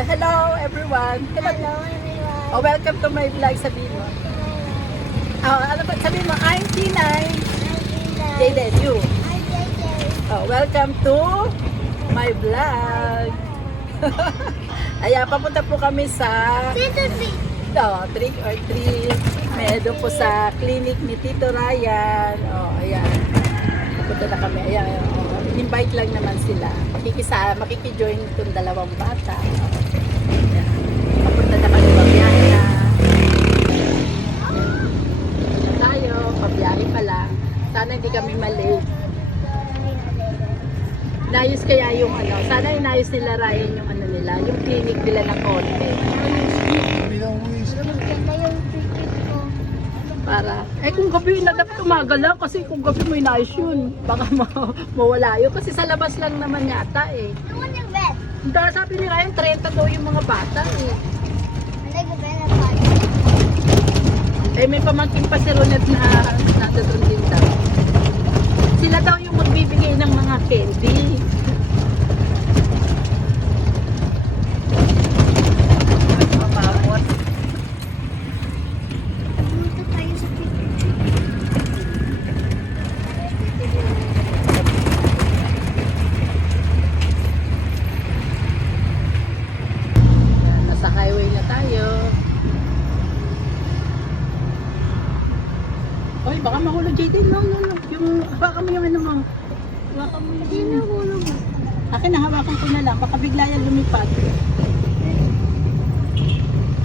Hello everyone. Hello everyone. Oh, welcome to my vlog. Sabihin mo. Ano ba? Sabihin mo, I'm Tinay. Jaden, you. I'm JJ. Oh, welcome to my vlog. Ayan, papunta po kami sa trick or treat. Meron po sa clinic ni Tito Ryan. Oh, ayan. Papunta na kami. Ayan, oh. Invite lang naman sila. Makikijoin itong dalawang bata. Ayan. Papunta na kami, pabiyahe na. Tayo, pabiyahe pa lang. Sana hindi kami malate. Inayos kaya yung sana inayos nila Ryan yung yung clinic nila ng konti. Maganda yung ticket ko. Para, kung gabi dapat umaga lang kasi kung gabi mo inayos yun, baka mawala yun. Kasi sa labas lang naman yata eh. Naman yung bed. Dahil sabi ni Ryan, 30 daw yung mga bata eh. Nag-bed na tayo. May pamangkin pa si Ronald na nandoon din daw. Sila daw yung magbibigay ng mga candy. Mapamot. Pumunta tayo sa ticket. Nasa highway na tayo. Oy, baka mahulog JD. No. Hawakan mo yung mo. Hawakan mo Hindi na hulog. Akin na, hawakan ko na lang. Baka bigla yan lumipad.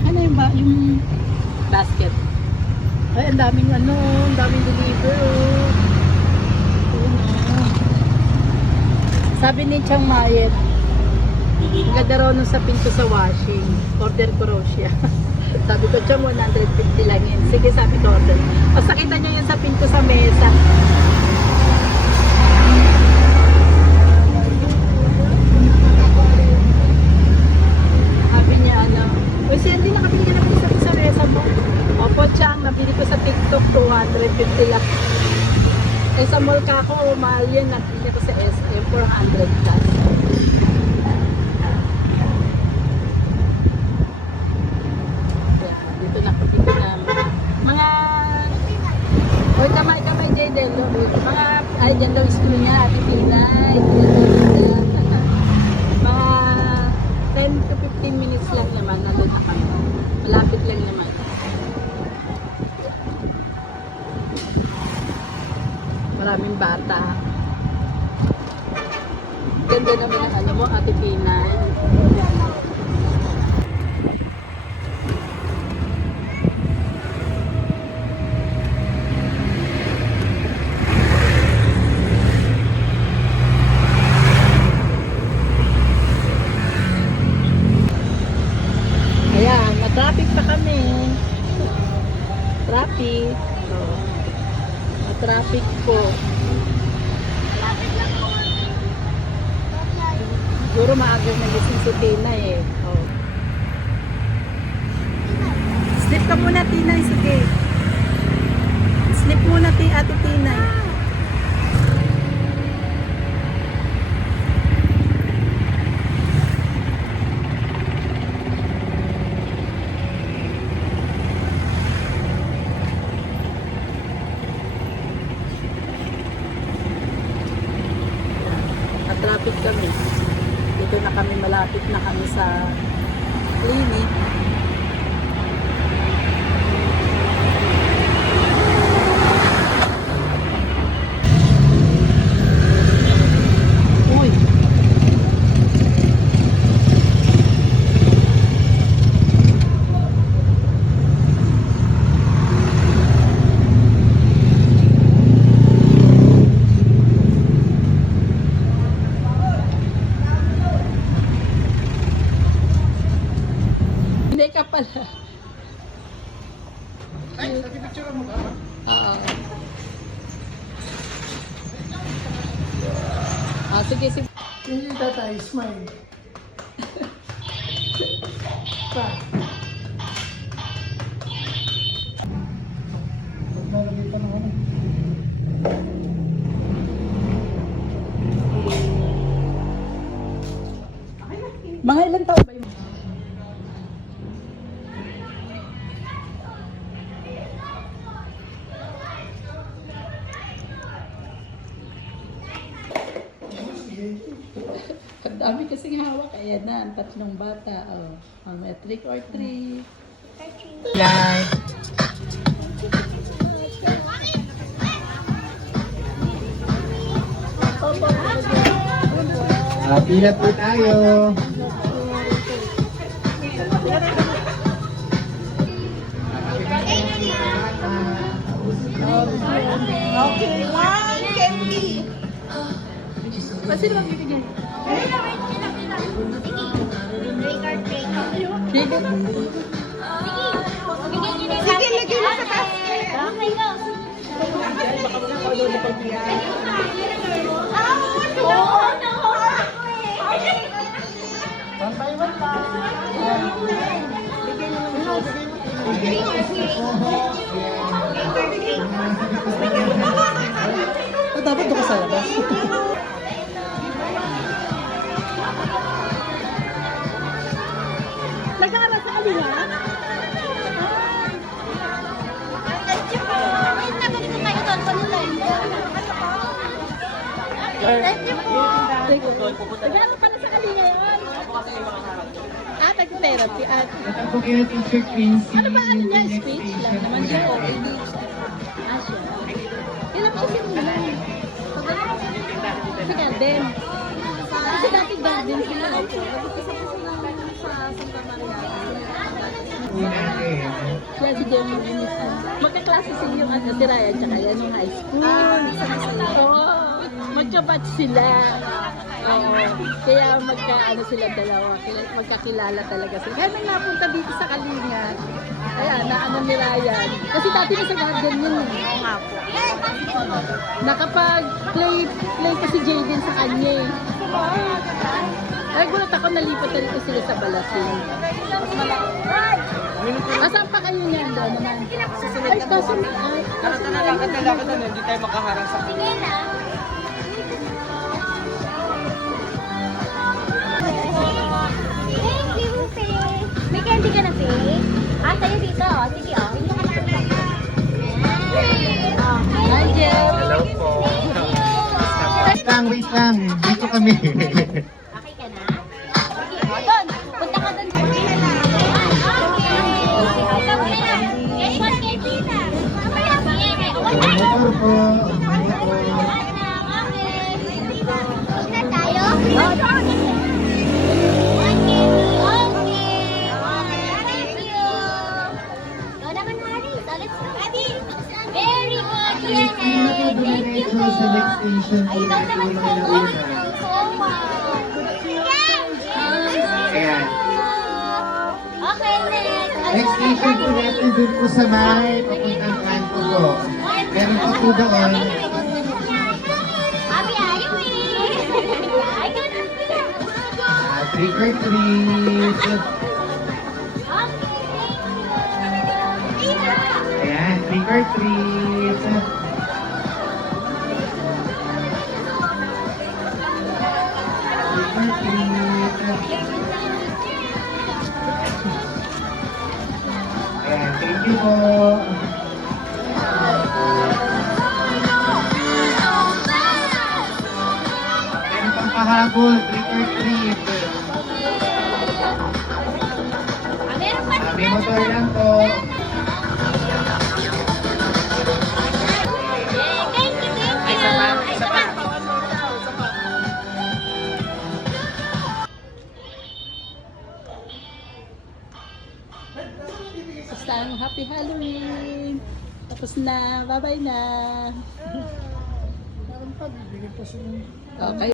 Ano yung basket? Ay, ang daming ang daming deliver. Sabi ni Chang Mayet, ganda raw nun sa pinto sa washing. Order ko raw siya. Sabi ko, Chang, 150 lang yun. Sige, sabi ko, order. Basta kita niya yun sa pinto sa mesa. Sabi niya, uy, siya, hindi nakabili ka ng pinto sa mesa mo. Opo, Chang, nabili ko sa TikTok, 250 lang. Eh, sa mall ka ako, mahal yan. Nabili ko sa SM, 400 plus. Dito na. Mga... Oy, kamay, Jaden. Mga... Ay, dyan daw school niya, Ate Pinay. Mga 10 to 15 minutes lang naman. Nandun na kami. Malapit lang naman. Maraming bata. Ganda naman ang mo, Ate Pinay. Ayan, na-traffic pa kami. Traffic. Na-traffic po. Siguro maaga nagising si Tina eh. Sleep ka muna, Tina. Sige. Sleep muna, Ate Tina. Traffic kami. Dito na kami, malapit na kami sa clinic. Uy! Hindi ka pala. Ay, nag-picture mo ba? Oo. Sige. Hindi tatay, smile. Pa. Nalagay pa naman. Mga ilang taon ba yung kasing hawak. Ayan na, ang tatlong bata. Oh, ang trick or treat. Light. Pila po tayo. Okay, one candy. Kasi naman bibigyan. Sige, lagay mo sa basket. Okay, go. Dapat doon ka sa labas. Nag-aaral sa alina? Nag-aaral pala sa alina yun. Tag-therapy. Ito po kayo, Teacher Quincy. Ano ba ano niya? Speech lang naman yun. O English. Siya. Ilan siya sinunan? Sa garden. Kasi dati garden sila. Kaya si Jeremy Binison. Magkaklase sila yung si Ryan tsaka yan yung high school. Oo. Magkabatch sila. Oo. Kaya magka-ano sila dalawa. Magkakilala talaga sila. Kaya nang napunta dito sa Kalinga. Ayan, naano ni Ryan. Kasi dati na sa garden yun eh. Oo nga po. Nakapag-play pa si Jaden sa kanya eh. Ay, gulat ako, nalipat na dito sila sa Balasing. Asan pa kayo niyan doon naman? Ay, kasunod. Lakad na, hindi tayo makaharang sa Sige na. Thank you, Faye. May candy ka na, Faye? Sa'yo dito. Sige, Hindi ka na. Angel. Hello po. Thank you. Wait lang. Dito kami. Okay ka na? Sige, doon. Punta ka doon. Okay. Ikaw na lang. Yes, one candy na. Mamaya, sige. Motor po. Na tayo? One candy. Okay. Thank you. Ikaw naman, Hari. So, let's go. Very good. Yay. Thank you po. Sa next station. Ay, ikaw naman po. Ayan. Okay, next. Next station po natin dun po sa may papuntang kanto po. Meron pa po doon. Happy ayaw eh. Ay, ganun sila. Trick or treat. Ayan, trick or treat. Trick or treat. Ayan, thank you po. Meron pang pahabol, trick or treat. Meron pa May motor lang po. Thank you. Ay, sama. Basta ang happy Halloween. Tapos na. Bye-bye na. Meron pa, bibigyan pa sila. Okay.